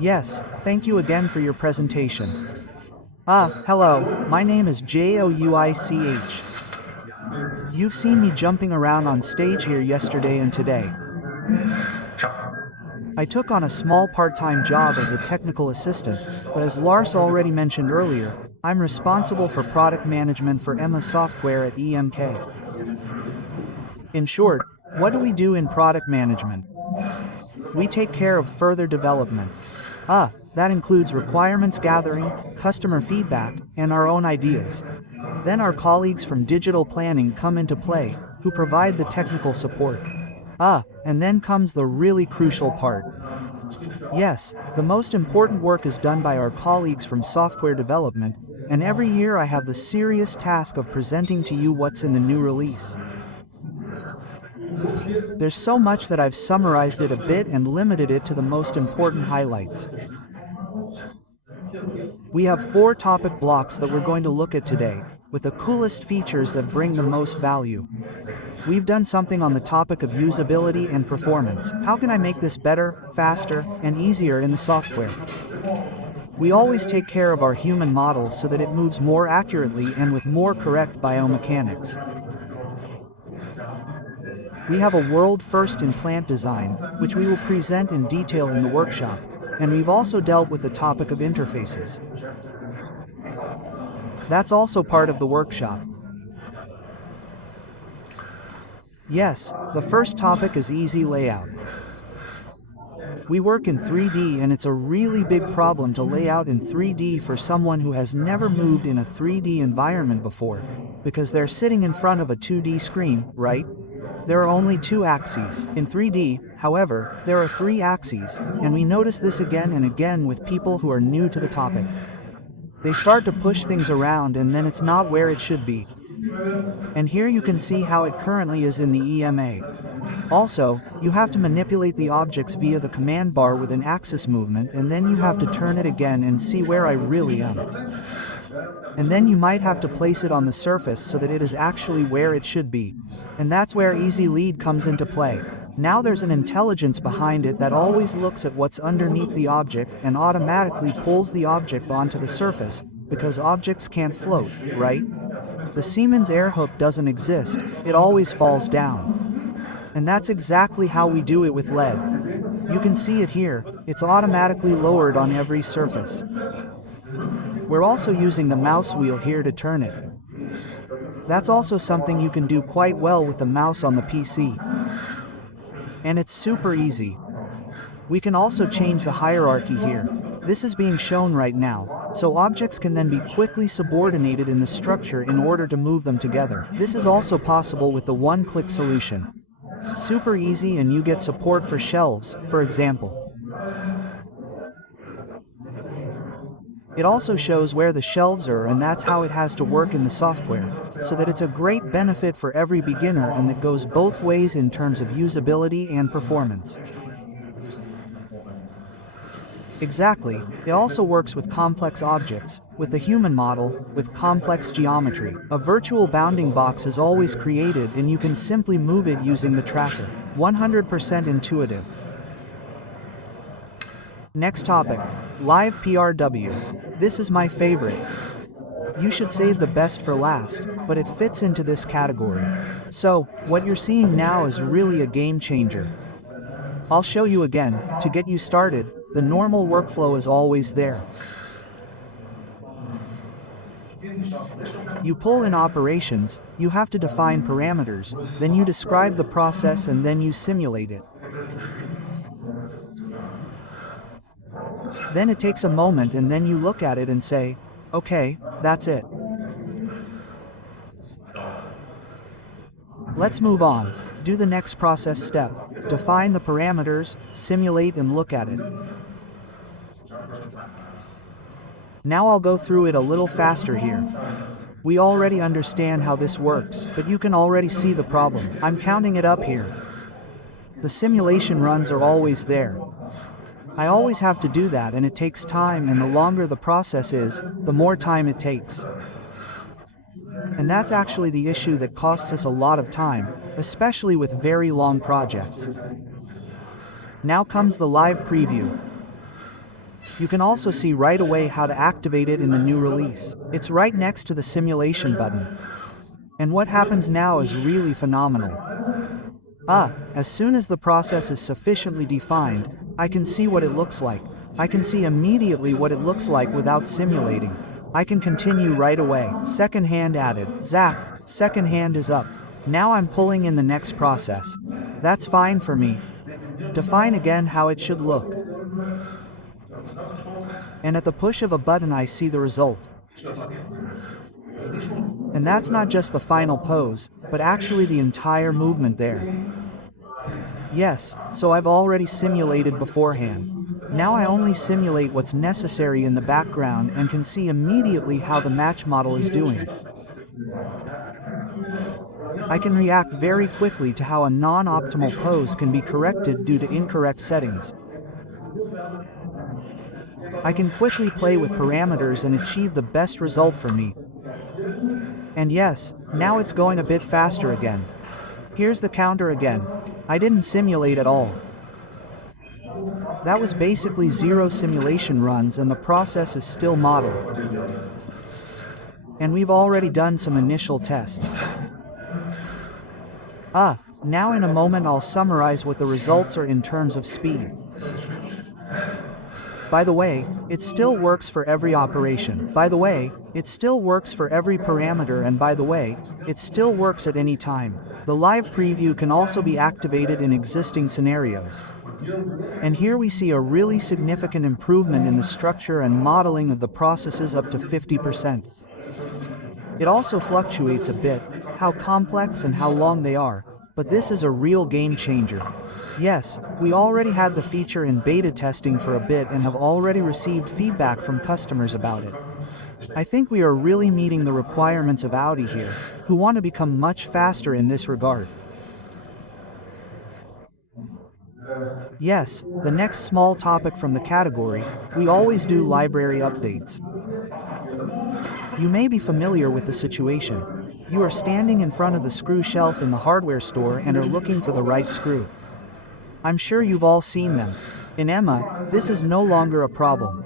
Yes, thank you again for your presentation. Hello, my name is Jouich. You've seen me jumping around on stage here yesterday and today. I took on a small part-time job as a technical assistant, but as Lars already mentioned earlier, I'm responsible for product management for emaSWS at EMK. In short, what do we do in product management? We take care of further development. That includes requirements gathering, customer feedback, and our own ideas. Then our colleagues from digital planning come into play, who provide the technical support. And then comes the really crucial part. Yes, the most important work is done by our colleagues from software development, and every year I have the serious task of presenting to you what's in the new release. There's so much that I've summarized it a bit and limited it to the most important highlights. We have 4 topic blocks that we're going to look at today, with the coolest features that bring the most value. We've done something on the topic of usability and performance. How can I make this better, faster, and easier in the software? We always take care of our human model so that it moves more accurately and with more correct biomechanics. We have a world first in plant design, which we will present in detail in the workshop, and we've also dealt with the topic of interfaces. That's also part of the workshop. Yes, the first topic is easy layout. We work in 3D and it's a really big problem to lay out in 3D for someone who has never moved in a 3D environment before, because they're sitting in front of a 2D screen, right? There are only 2 axes. In 3D, however, there are 3 axes, and we notice this again and again with people who are new to the topic. They start to push things around and then it's not where it should be. And here you can see how it currently is in the EMA. Also, you have to manipulate the objects via the command bar with an axis movement, and then you have to turn it again and see where I really am. And then you might have to place it on the surface so that it is actually where it should be. And that's where Easy Lead comes into play. Now there's an intelligence behind it that always looks at what's underneath the object and automatically pulls the object onto the surface, because objects can't float, right? The Siemens air hook doesn't exist, it always falls down. And that's exactly how we do it with lead. You can see it here, it's automatically lowered on every surface. We're also using the mouse wheel here to turn it. That's also something you can do quite well with the mouse on the PC. And it's super easy. We can also change the hierarchy here. This is being shown right now, so objects can then be quickly subordinated in the structure in order to move them together. This is also possible with the one-click solution. Super easy, and you get support for shelves, for example. It also shows where the shelves are, and that's how it has to work in the software, so that it's a great benefit for every beginner and that goes both ways in terms of usability and performance. Exactly, it also works with complex objects, with the human model, with complex geometry. A virtual bounding box is always created and you can simply move it using the tracker. 100% intuitive. Next topic, Live PRW. This is my favorite. You should save the best for last, but it fits into this category. So, what you're seeing now is really a game changer. I'll show you again. To get you started, the normal workflow is always there. You pull in operations, you have to define parameters, then you describe the process and then you simulate it. Then it takes a moment and then you look at it and say, okay, that's it. Let's move on. Do the next process step. Define the parameters, simulate and look at it. Now I'll go through it a little faster here. We already understand how this works, but you can already see the problem. I'm counting it up here. The simulation runs are always there. I always have to do that, and it takes time, and the longer the process is, the more time it takes. And that's actually the issue that costs us a lot of time, especially with very long projects. Now comes the live preview. You can also see right away how to activate it in the new release. It's right next to the simulation button. And what happens now is really phenomenal. As soon as the process is sufficiently defined, I can see what it looks like. I can see immediately what it looks like without simulating. I can continue right away. Second hand added. Zach, second hand is up. Now I'm pulling in the next process. That's fine for me. Define again how it should look. And at the push of a button I see the result. And that's not just the final pose, but actually the entire movement there. Yes, so I've already simulated beforehand. Now I only simulate what's necessary in the background and can see immediately how the match model is doing. I can react very quickly to how a non-optimal pose can be corrected due to incorrect settings. I can quickly play with parameters and achieve the best result for me. And yes, now it's going a bit faster again. Here's the counter again. I didn't simulate at all. That was basically 0 simulation runs and the process is still modeled. And we've already done some initial tests. Now in a moment I'll summarize what the results are in terms of speed. By the way, it still works for every operation. By the way, it still works for every parameter, and by the way, it still works at any time. The live preview can also be activated in existing scenarios. And here we see a really significant improvement in the structure and modeling of the processes up to 50%. It also fluctuates a bit, how complex and how long they are, but this is a real game changer. Yes, we already had the feature in beta testing for a bit and have already received feedback from customers about it. I think we are really meeting the requirements of Audi here, who want to become much faster in this regard. Yes, the next small topic from the category, we always do library updates. You may be familiar with the situation. You are standing in front of the screw shelf in the hardware store and are looking for the right screw. I'm sure you've all seen them. In emaSWS, this is no longer a problem.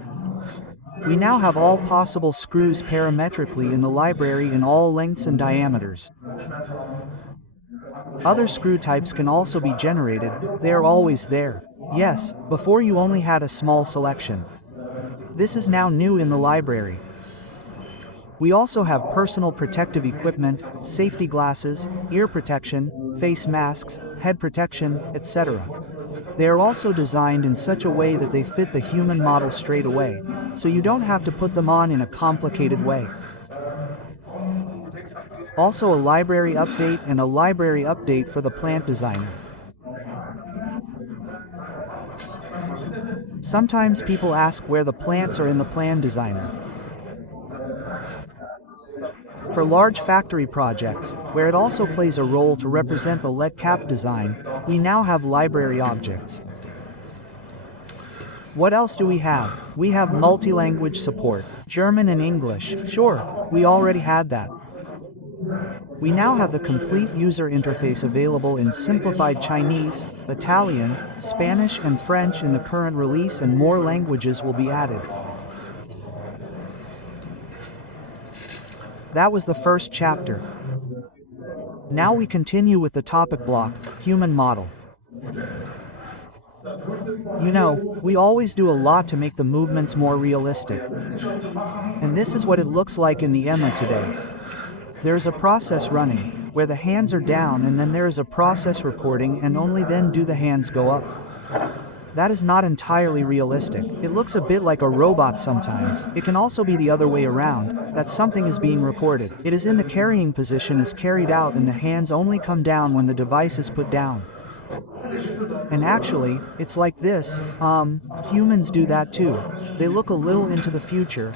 We now have all possible screws parametrically in the library in all lengths and diameters. Other screw types can also be generated, they are always there. Yes, before you only had a small selection. This is now new in the library. We also have personal protective equipment, safety glasses, ear protection, face masks, head protection, etc. They are also designed in such a way that they fit the human model straight away, so you don't have to put them on in a complicated way. Also a library update and a library update for the plant designer. Sometimes people ask where the plants are in the plan designer. For large factory projects, where it also plays a role to represent the lead cap design, we now have library objects. What else do we have? We have multi-language support, German and English. Sure, we already had that. We now have the complete user interface available in simplified Chinese, Italian, Spanish and French in the current release, and more languages will be added. That was the first chapter. Now we continue with the topic block, human model. You know, we always do a lot to make the movements more realistic. And this is what it looks like in the emaSWS today. There is a process running, where the hands are down, and then there is a process recording, and only then do the hands go up. That is not entirely realistic. It looks a bit like a robot sometimes. It can also be the other way around, that something is being recorded. It is in the carrying position, is carried out, and the hands only come down when the device is put down. And actually, it's like this. Humans do that too. They look a little into the future,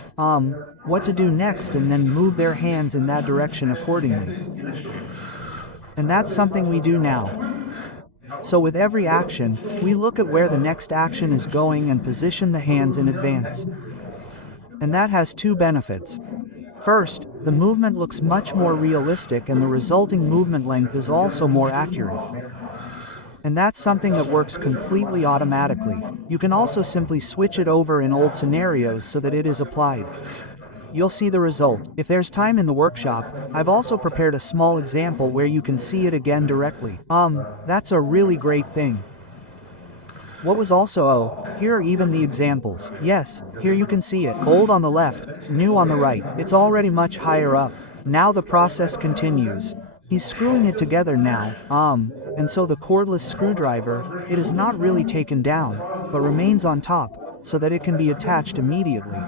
what to do next, and then move their hands in that direction accordingly. And that's something we do now. So with every action, we look at where the next action is going and position the hands in advance. And that has two benefits. First, the movement looks much more realistic and the resulting movement length is also more accurate. And that's something that works completely automatically. You can also simply switch it over in old scenarios so that it is applied. You'll see the result. If there's time in the workshop, I've also prepared a small example where you can see it again directly. That's a really great thing. What was also here are even the examples. Yes, here you can see it. Old on the left, new on the right. It's already much higher up. Now the process continues. He's screwing it together now, and so the cordless screwdriver, it is not really taken down, but remains on top, so that it can be attached immediately.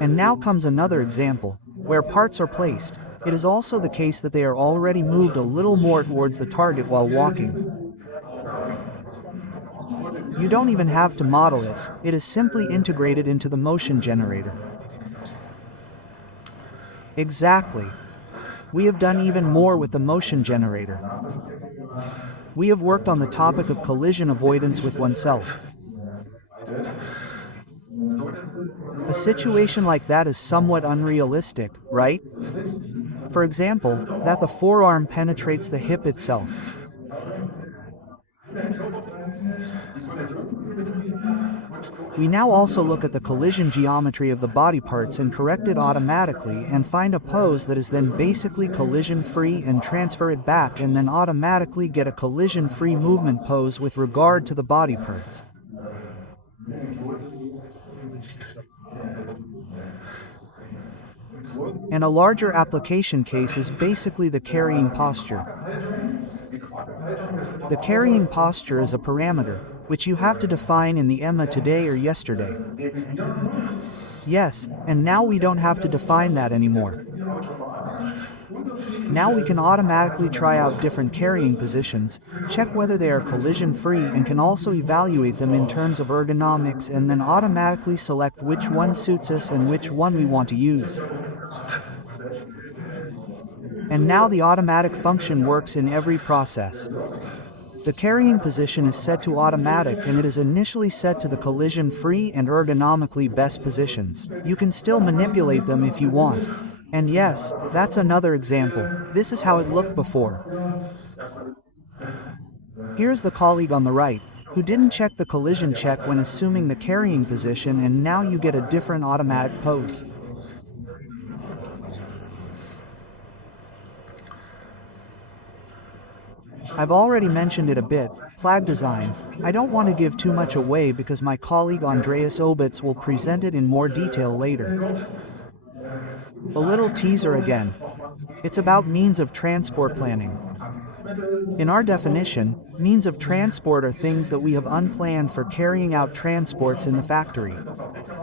And now comes another example, where parts are placed. It is also the case that they are already moved a little more towards the target while walking. You don't even have to model it, it is simply integrated into the motion generator. Exactly. We have done even more with the motion generator. We have worked on the topic of collision avoidance with oneself. A situation like that is somewhat unrealistic, right? For example, that the forearm penetrates the hip itself. We now also look at the collision geometry of the body parts and correct it automatically and find a pose that is then basically collision-free and transfer it back and then automatically get a collision-free movement pose with regard to the body parts. And a larger application case is basically the carrying posture. The carrying posture is a parameter, which you have to define in the EMA today or yesterday. Yes, and now we don't have to define that anymore. Now we can automatically try out different carrying positions, check whether they are collision-free and can also evaluate them in terms of ergonomics and then automatically select which one suits us and which one we want to use. And now the automatic function works in every process. The carrying position is set to automatic and it is initially set to the collision-free and ergonomically best positions. You can still manipulate them if you want. And yes, that's another example. This is how it looked before. Here's the colleague on the right, who didn't check the collision check when assuming the carrying position, and now you get a different automatic pose. I've already mentioned it a bit, flag design. I don't want to give too much away because my colleague Andreas Obitz will present it in more detail later. A little teaser again. It's about means of transport planning. In our definition, means of transport are things that we have unplanned for carrying out transports in the factory.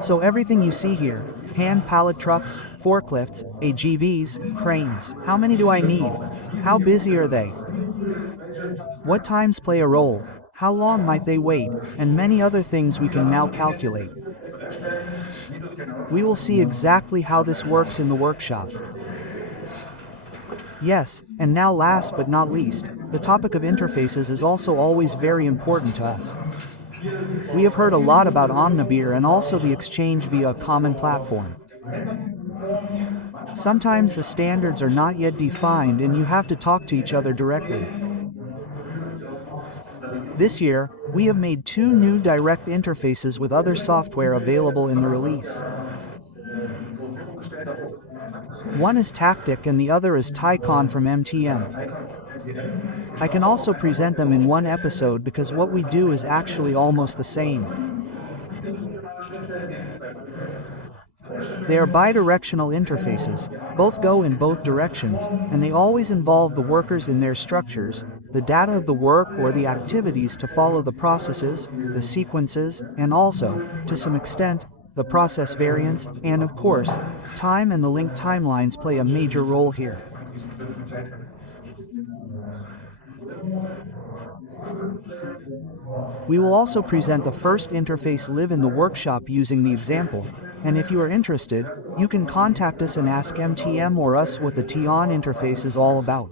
So everything you see here, hand pallet trucks, forklifts, AGVs, cranes, how many do I need? How busy are they? What times play a role? How long might they wait? And many other things we can now calculate. We will see exactly how this works in the workshop. Yes, and now last but not least, the topic of interfaces is also always very important to us. We have heard a lot about Omnibeer and also the exchange via a common platform. Sometimes the standards are not yet defined and you have to talk to each other directly. This year, we have made 2 new direct interfaces with other software available in the release. One is Tactic and the other is Tycon from MTM. I can also present them in one episode because what we do is actually almost the same. They are bidirectional interfaces, both go in both directions, and they always involve the workers in their structures, the data of the work or the activities to follow the processes, the sequences, and also, to some extent, the process variants, and of course, time and the linked timelines play a major role here. We will also present the first interface live in the workshop using the example, and if you are interested, you can contact us and ask MTM or us what the TON interface is all about.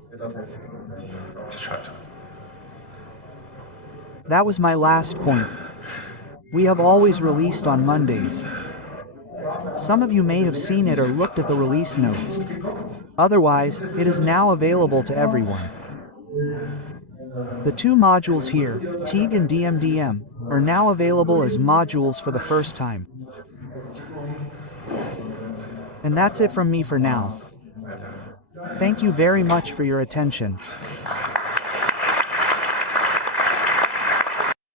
That was my last point. We have always released on Mondays. Some of you may have seen it or looked at the release notes. Otherwise, it is now available to everyone. The two modules here, TIG and DMDM, are now available as modules for the first time. And that's it from me for now. Thank you very much for your attention.